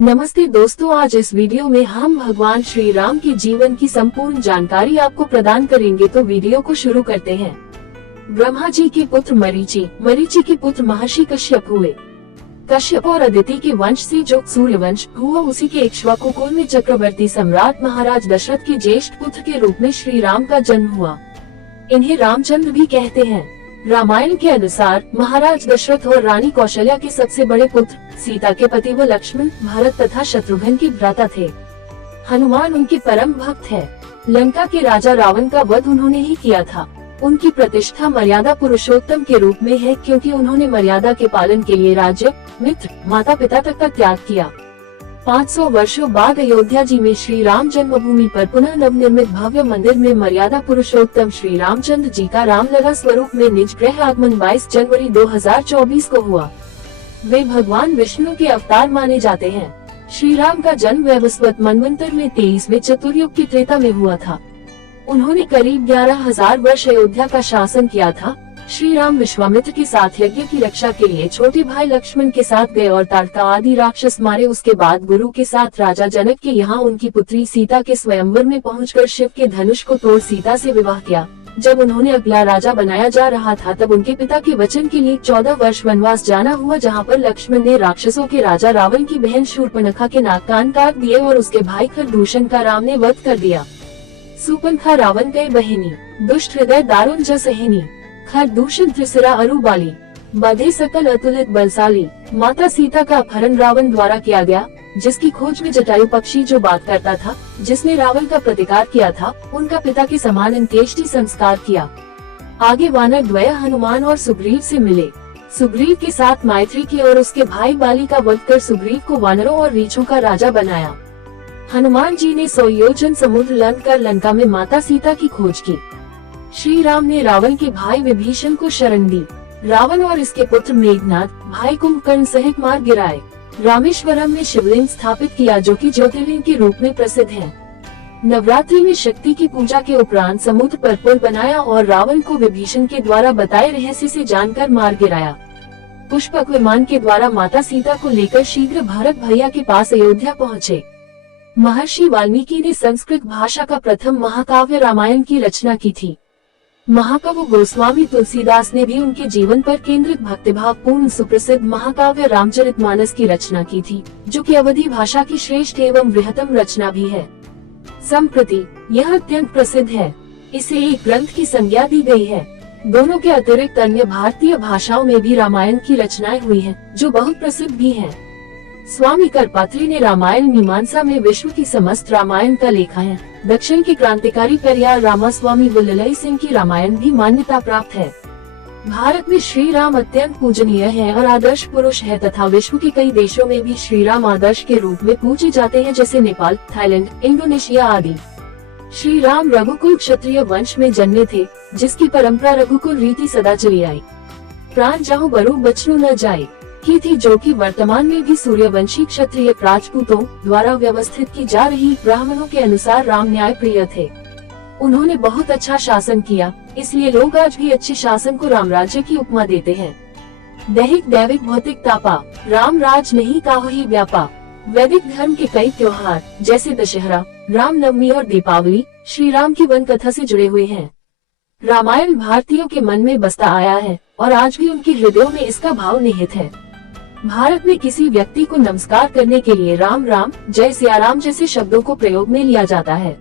नमस्ते दोस्तों, आज इस वीडियो में हम भगवान श्री राम के जीवन की संपूर्ण जानकारी आपको प्रदान करेंगे। तो वीडियो को शुरू करते हैं। ब्रह्मा जी के पुत्र मरीचि, मरीचि के पुत्र महर्षि कश्यप हुए। कश्यप और अदिति के वंश से जो सूर्यवंश हुआ, उसी के इक्ष्वाकु कुल में चक्रवर्ती सम्राट महाराज दशरथ के ज्येष्ठ पुत्र के रूप में श्री राम का जन्म हुआ। इन्हें रामचंद्र भी कहते हैं। रामायण के अनुसार महाराज दशरथ और रानी कौशल्या के सबसे बड़े पुत्र सीता के पति व लक्ष्मण, भरत तथा शत्रुघ्न के भ्राता थे। हनुमान उनके परम भक्त है। लंका के राजा रावण का वध उन्होंने ही किया था। उनकी प्रतिष्ठा मर्यादा पुरुषोत्तम के रूप में है, क्योंकि उन्होंने मर्यादा के पालन के लिए राज्य, मित्र, माता पिता तक का त्याग किया। 500 वर्षों बाद अयोध्या जी में श्री राम जन्मभूमि पर पुनः नवनिर्मित भव्य मंदिर में मर्यादा पुरुषोत्तम श्री रामचंद्र जी का रामलला स्वरूप में निज गृह आगमन 22 जनवरी 2024 को हुआ। वे भगवान विष्णु के अवतार माने जाते हैं। श्री राम का जन्म वैवस्वत मनवंतर में 23वें चतुर्युग की त्रेता में हुआ था। उन्होंने करीब 11,000 वर्ष अयोध्या का शासन किया था। श्री राम विश्वामित्र के साथ यज्ञ की रक्षा के लिए छोटे भाई लक्ष्मण के साथ गए और ताड़का आदि राक्षस मारे। उसके बाद गुरु के साथ राजा जनक के यहाँ उनकी पुत्री सीता के स्वयंवर में पहुंचकर शिव के धनुष को तोड़ सीता से विवाह किया। जब उन्होंने अगला राजा बनाया जा रहा था, तब उनके पिता के वचन के लिए 14 वर्ष वनवास जाना हुआ, जहाँ पर लक्ष्मण ने राक्षसों के राजा रावण की बहन शूर्पणखा के नाक कान काट दिए और उसके भाई खरदूषण का राम ने वध कर दिया। शूर्पणखा रावण के बहिनी, दुष्ट हृदय दारुण जसहिनी, खरदूषण त्रिशिरा अरुबाली, बधे सकल अतुलित बलशाली। माता सीता का अपहरण रावण द्वारा किया गया, जिसकी खोज में जटायु पक्षी जो बात करता था, जिसने रावण का प्रतिकार किया था, उनका पिता के समान अंत्येष्टि संस्कार किया। आगे वानर द्वय हनुमान और सुग्रीव से मिले। सुग्रीव के साथ मैत्री की और उसके भाई बाली का वध कर सुग्रीव को वानरों और रीछों का राजा बनाया। हनुमान जी ने 100 योजन समुद्र लंघ कर लंका में माता सीता की खोज की। श्री राम ने रावण के भाई विभीषण को शरण दी। रावण और इसके पुत्र मेघनाद भाई कुंभकर्ण सहित मार गिराए। रामेश्वरम में शिवलिंग स्थापित किया, जो कि ज्योतिर्लिंग के रूप में प्रसिद्ध है। नवरात्रि में शक्ति की पूजा के उपरांत समुद्र पर पुल बनाया और रावण को विभीषण के द्वारा बताए रहस्य से जानकर मार गिराया। पुष्पक विमान के द्वारा माता सीता को लेकर शीघ्र भरत भैया के पास अयोध्या पहुँचे। महर्षि वाल्मीकि ने संस्कृत भाषा का प्रथम महाकाव्य रामायण की रचना की थी। महाकवि गोस्वामी तुलसीदास ने भी उनके जीवन पर केंद्रित भक्तिभाव पूर्ण सुप्रसिद्ध महाकाव्य रामचरितमानस की रचना की थी, जो कि अवधी भाषा की श्रेष्ठ एवं बृहत्तम रचना भी है। संप्रति यह अत्यंत प्रसिद्ध है। इसे एक ग्रंथ की संज्ञा दी गई है। दोनों के अतिरिक्त अन्य भारतीय भाषाओं में भी रामायण की रचनाएं हुई हैं, जो बहुत प्रसिद्ध भी हैं। स्वामी करपात्री ने रामायण मीमांसा में विश्व की समस्त रामायण का लेखा है। दक्षिण के क्रांतिकारी पेरियार रामास्वामी वल्ललाई सिंह की रामायण भी मान्यता प्राप्त है। भारत में श्री राम अत्यंत पूजनीय है और आदर्श पुरुष है, तथा विश्व के कई देशों में भी श्री राम आदर्श के रूप में पूजे जाते हैं, जैसे नेपाल, थाईलैंड, इंडोनेशिया आदि। श्री राम रघुकुल क्षत्रिय वंश में जन्मे थे, जिसकी परंपरा रघुकुल रीति सदा चली आई। प्राण जाहु बरु बचनु न जाए की थी, जो कि वर्तमान में भी सूर्यवंशी क्षत्रिय राजपूतों द्वारा व्यवस्थित की जा रही। ब्राह्मणों के अनुसार राम न्याय प्रिय थे। उन्होंने बहुत अच्छा शासन किया, इसलिए लोग आज भी अच्छे शासन को राम राज्य की उपमा देते हैं। दैहिक दैविक भौतिक तापा, राम राज नहीं काहु ही व्यापा। वैदिक धर्म के कई त्योहार जैसे दशहरा, रामनवमी और दीपावली श्री राम की वन कथा से जुड़े हुए हैं। रामायण भारतीयों के मन में बसता आया है और आज भी उनके हृदयों में इसका भाव निहित है। भारत में किसी व्यक्ति को नमस्कार करने के लिए राम राम, जय सिया राम जैसे शब्दों को प्रयोग में लिया जाता है।